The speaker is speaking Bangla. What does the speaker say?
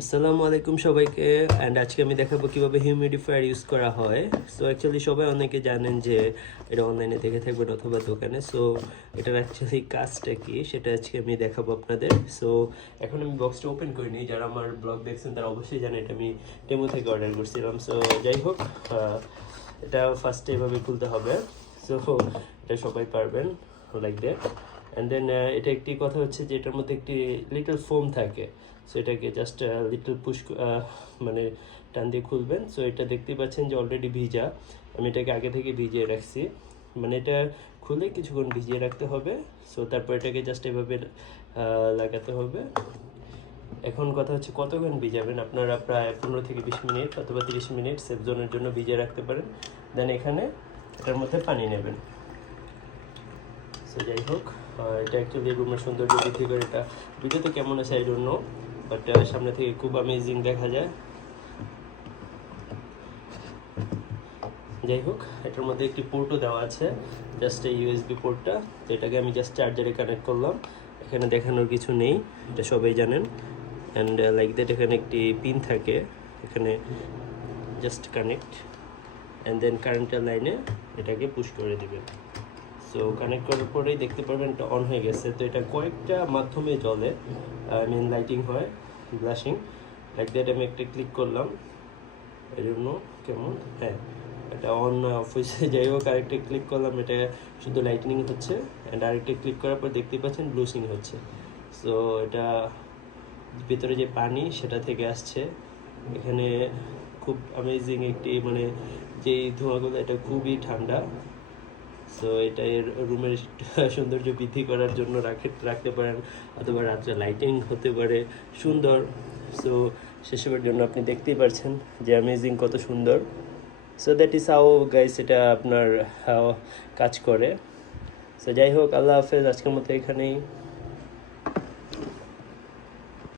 আসসালামু আলাইকুম সবাইকে। অ্যান্ড আজকে আমি দেখাবো কিভাবে হিউমিডিফায়ার ইউজ করা হয়। সো অ্যাকচুয়ালি সবাই অনেকে জানেন যে এটা অনলাইনে দেখে থাকবেন অথবা দোকানে। সো এটার অ্যাকচুয়ালি কাজটা কি সেটা আজকে আমি দেখাবো আপনাদের। সো এখন আমি বক্সটা ওপেন করিনি, যারা আমার ব্লগ দেখছেন তারা অবশ্যই জানেন এটা আমি টেমো থেকে অর্ডার করছিলাম। সো যাই হোক, এটা ফার্স্টে এভাবে খুলতে হবে। সো এটা সবাই পারবেন, লাইক দ্যাট। অ্যান্ড দেন এটা একটি কথা হচ্ছে যে এটার মধ্যে একটি লিটল ফোম থাকে। সো এটাকে জাস্ট লিটল পুশ মানে টান দিয়ে খুলবেন। সো এটা দেখতেই পাচ্ছেন যে অলরেডি ভিজা, আমি এটাকে আগে থেকে ভিজিয়ে রাখছি। মানে এটা খুলে কিছুক্ষণ ভিজিয়ে রাখতে হবে। সো তারপর এটাকে জাস্ট এভাবে লাগাতে হবে। এখন কথা হচ্ছে কতক্ষণ ভিজাবেন, আপনারা প্রায় 15 থেকে 20 মিনিট অথবা 30 মিনিট সেফ জোনের জন্য ভিজিয়ে রাখতে পারেন। দেন এখানে এটার মধ্যে পানি নেবেন। সো যাই হোক, এটা অ্যাকচুয়ালি রুমের সৌন্দর্য বৃদ্ধি করে। এটা ভিডিওতে কেমন আছে এই জন্য, বাট সামনে থেকে খুব অ্যামেজিং দেখা যায়। যাই হোক, এটার মধ্যে একটি পোর্টও দেওয়া আছে, জাস্ট এই ইউএসবি পোর্টটা। তো এটাকে আমি জাস্ট চার্জারে কানেক্ট করলাম। এখানে দেখানোর কিছু নেই, এটা সবাই জানেন। অ্যান্ড লাইক দ্যাট এখানে একটি পিন থাকে, এখানে জাস্ট কানেক্ট অ্যান্ড দেন কারেন্টের লাইনে এটাকে পুশ করে দেবেন। সো কানেক্ট করার পরেই দেখতে পারবেন এটা অন হয়ে গেছে। তো এটা কয়েকটা মাধ্যমে জ্বলে, আই মিন লাইটিং হয়, ব্লাশিং, লাইক দ্যাট। আমি একটা ক্লিক করলাম, এই জন্য কেমন, হ্যাঁ এটা অন অফ হয়েছে। যাই হোক, আরেকটা ক্লিক করলাম, এটা শুধু লাইটনিং হচ্ছে। অ্যান্ড আরেকটা ক্লিক করার পর দেখতে পাচ্ছেন ব্লুসিং হচ্ছে। সো এটা ভিতরে যে পানি সেটা থেকে আসছে। এখানে খুব অ্যামেজিং একটি মানে যেই ধোঁয়াগুলো, এটা খুবই ঠান্ডা। সো এটা এর রুমের সৌন্দর্য বৃদ্ধি করার জন্য রাখতে পারেন, অথবা রাত্রে লাইটিং হতে পারে সুন্দর। সো সেসবের জন্য আপনি দেখতেই পাচ্ছেন যে অ্যামেজিং কত সুন্দর। So that is how guys এটা আপনার কাজ করে। সো যাই হোক, আল্লাহ হাফেজ, আজকের মতো এখানেই।